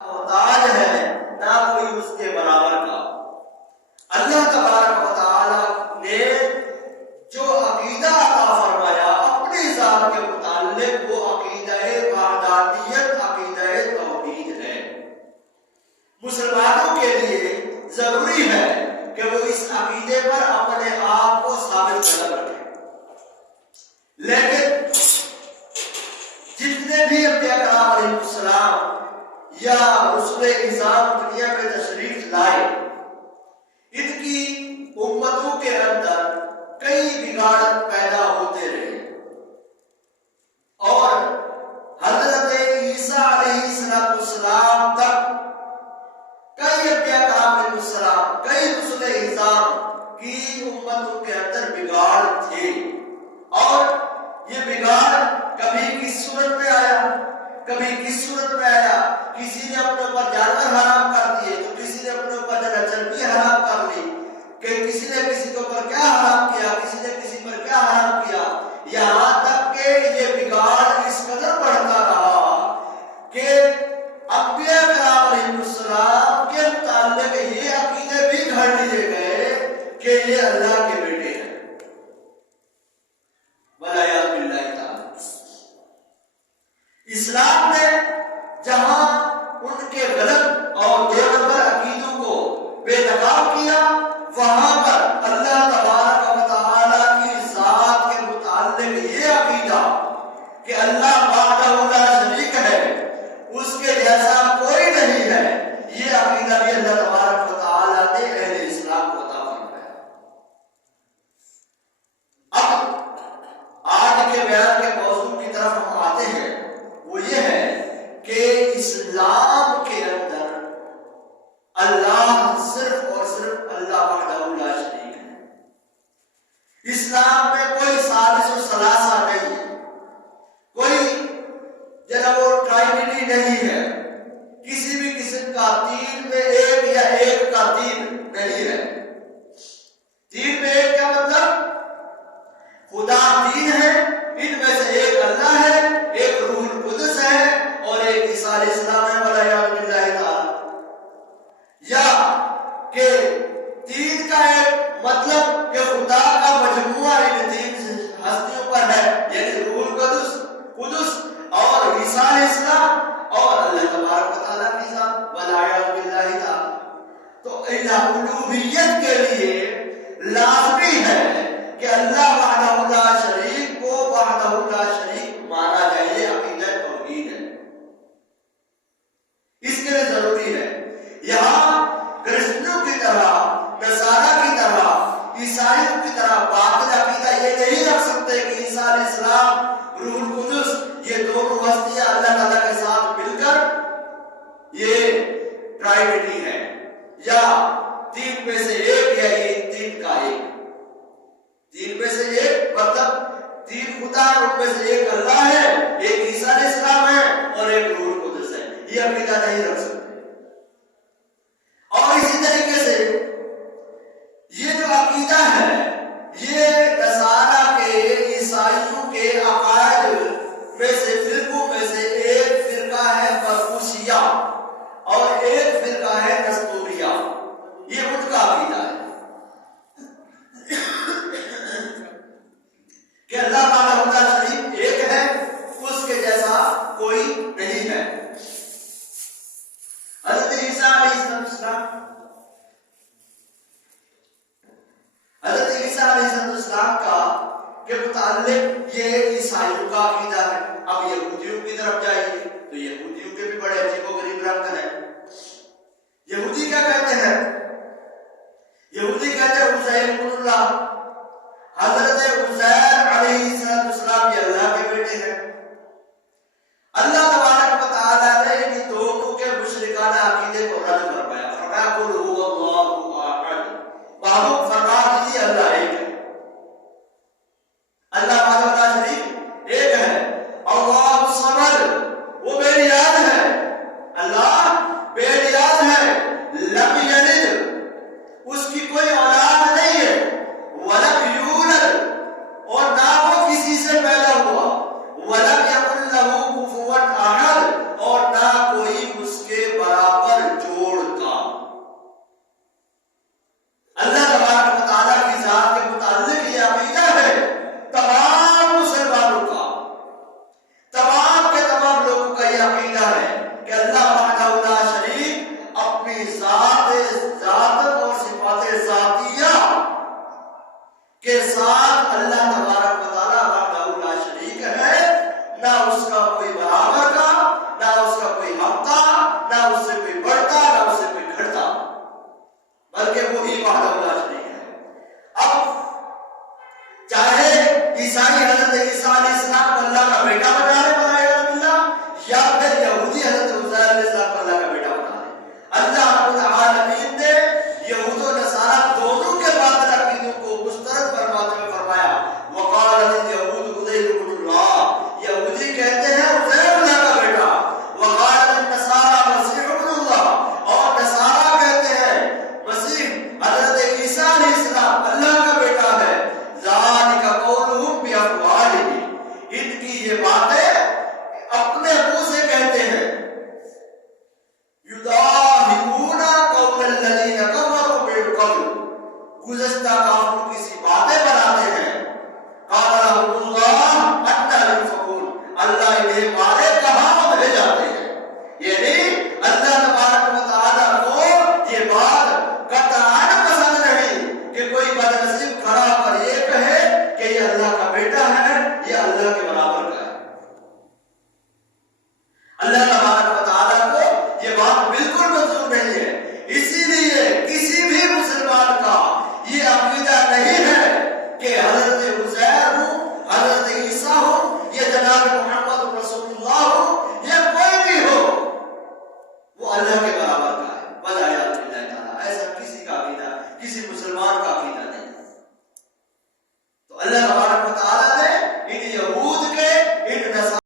मोहताज है, ना कोई उसके बराबर का। अल्लाह तबारक व तआला ने जो अकीदा अता फरमाया अपनी जात के मुताल्लिक, वो अकीदा-ए वहदानियत, अकीदा-ए तौहीद है। मुसलमानों के लिए जरूरी है कि वो इस अकीदे पर अपने आप को साबित कदम रखें। लेकिन जितने भी अंबिया कराम अलैहिस्सलाम या रुसूल इज़ाम दुनिया में तशरीफ लाए, इनकी उम्मतों के अंदर कई बिगाड़ पैदा होते रहे और हजरत ईसा अलैहिस्सलाम तक कई अंबिया कराम अलैहिस्सलाम, कई रुसूल इज़ाम की उम्मतों के अंदर बिगाड़ थे। और ये बिगाड़ कभी किस सूरत में आया, कभी किस सूरत में आया। किसी ने अपने ऊपर जानवर हराम कर दिए, तो किसी ने अपने ऊपर चर्बी हराम कर ली, कि किसी ने किसी के ऊपर क्या हराम किया, किसी ने किसी पर क्या हराम किया। यहाँ तक के ये बिगाड़ इस कदर बढ़ता रहा कि अंबिया कराम अलैहिस्सलाम के मुताल्लिक ये अकीदे भी घर लिए गए कि ये अल्लाह के बेटे हैं। इस्लाम ने जहां उनके गलत और दो नंबर अकीदों को बेनकाब किया, वहां पर अल्लाह तबारक व तआला की जात के मुताल्लिक ये अकीदा कि अल्लाह वहदहु ला शरीक है, उसके जैसा कोई नहीं है, ये अकीदा भी अल्लाह तबारक व तआला ने अहले इस्लाम को अता फरमाया। अब आज के बयान के मौजू की तरफ हम आते हैं। वो ये है कि इस्लाम के अंदर अल्लाह सिर्फ और सिर्फ अल्लाह वहदहु ला शरीक है। इस्लाम में कोई सालिस व सलासा नहीं है, कोई जनाब वो ट्राइनिटी नहीं है, किसी भी किस्म का तीन में एक या एक का तीन नहीं है। तीन में एक क्या मतलब? खुदा तीन है, इनमें से एक अल्लाह है, एक रूहुल कुद्स है और एक ईसा अलैहिस्सलाम है। या कि तीन का एक मतलब कि खुदा का मजमुआ इन तीन हस्तियों पर है, यानी रूहुल कुद्स और ईसा अलैहिस्सलाम और अल्लाह तबारक व तआला की जात वलाया ताला। तो इल्लुहियत के लिए लाज़मी है कि अल्लाह वहदहु ला शरीक को वहदहु ला शरीक माना जाए। ये अकीदा तौहीद है, इसके लिए जरूरी है। यहां क्रिश्चियनों की तरह, नसारा की तरह, ईसाइयों की तरह बातिल अकीदा ये नहीं रख सकते कि ईसा अलैहिस्सलाम, रूहुल कुद्स ये दोनों हस्तियां अल्लाह ताला के साथ मिलकर ये ट्राइनिटी है, या तीन में से एक, या ये तीन का एक। तीन में से एक मतलब तीन खुदा, उनमें से एक अल्लाह है, एक ईसा अलैहिस्सलाम है और एक रूहुल कुद्स है, ये अकीदा नहीं रख सकते। और इसी तरीके से ये जो अकीदा है, ये नसारा के, ईसाइयों के अकायद में से फिरकों में से एक फिरका है मरकूसिया और एक फिरका है नस्तूरिया। ये उनका अकीदा है कि अल्लाह वहदहु ला शरीक एक है, उसके जैसा कोई नहीं है। हज़रत ईसा अलैहिस्सलाम का के मुताल्लिक ये ईसाइयों का अकीदा है। अब यहूदियों की तरफ जाइए तो यहूदियों के भी बड़े अजीबोगरीब रंग हैं। यहूदी क्या कहते हैं? यहूदी कहते हैं उज़ैर इब्नुल्लाह, हजरत उज़ैर अलैहिस्सलाम ये अल्लाह के बेटे हैं। अल्लाह तबारक व तआला ने इन दोनों के मुशरिकाना अकीदे को रद्द फरमाया। फरमाया कुल हुवल्लाहु अहद, महबूब फरमा दीजिए अल्लाह एक है, अल्लाह वहदहु ला शरीक एक है। अल्लाहु समद, वो बेनियाज है, अल्लाह बेनियाज है। लम यलिद, उसकी कोई औलाद नहीं है, वलम यूलद, और ना वो किसी से पैदा हुआ, वलम यकुल लहू कुफुवन अहद, और ना कोई उसके बराबर जोड़ का। अल्लाह तबारक व तआला की जात के मुताल्लिक ये अकीदा है तमाम मुसलमानों का, तमाम के तमाम लोगों का ये अकीदा है कि अल्लाह वहदहू ला शरीक अपनी जात और सिफात जातिया के साथ अल्लाह तबारक व तआला वहदहू ला शरीक है, ना उसका कोई बराबर का, ना उसका कोई हमता, ना उससे कोई बढ़ता, ना उससे कोई घटता, बल्कि वही वहदहू ला शरीक है। अब चाहे ईसाई हजरत ईसा अलैहिस्सलाम को अल्लाह का बेटा बनाएगा या फिर यहूदी हजरत उज़ैर अलैहिस्सलाम को अल्लाह का बेटा बना दे, अल्लाह रब्बुल आलमीन ने यहूद और नसारा दोनों के बातिल अकीदों को मुस्तरद फरमाते हुए फरमाया वक़ालत यहूद उज़ैर इब्नुल्लाह, यहूदी कहते हैं उज़ैर अल्लाह का बेटा, वक़ालत नसारा मसीह इब्नुल्लाह, और नसारा कहते हैं मसीह हजरत ईसा अलैहिस्सलाम अल्लाह का बेटा है। ज़ालिका कौलुहुम बिअफ़वाहिहिम, इनकी ये बातें अपने मुंह से कहते हैं। युदाहिऊना कौलल्लज़ीना कफ़रू मिन क़ब्ल, गुज़श्ता काफिरों की सी बातें बनाते हैं। क़ाल लहुमुल्लाह अन्ना युफ़कून, अल्लाह इन्हें मारे कहां भेजाते हैं। यानी अल्लाह तबारक व तआला को ये बात कतई पसंद नहीं कि कोई बदनसीब खड़ा होकर ये कहे कि ये अल्लाह का बेटा है, ये अल्लाह के बराबर का है। अल्लाह तबारक व तआला को ये बात बिल्कुल मंजूर नहीं है। इसीलिए किसी भी मुसलमान का ये अकीदा नहीं है कि हजरत उज़ैर हो, हजरत ईसा हो, ये जनाब मोहम्मद रसूलुल्लाह हो, ये कोई भी हो, वो अल्लाह के बराबर का है। वलायातु बिल्लाह ताला, ऐसा किसी का अकीदा, किसी मुसलमान का अकीदा नहीं। तो अल्लाह तबारक व तआला ने इन यहूद के, इन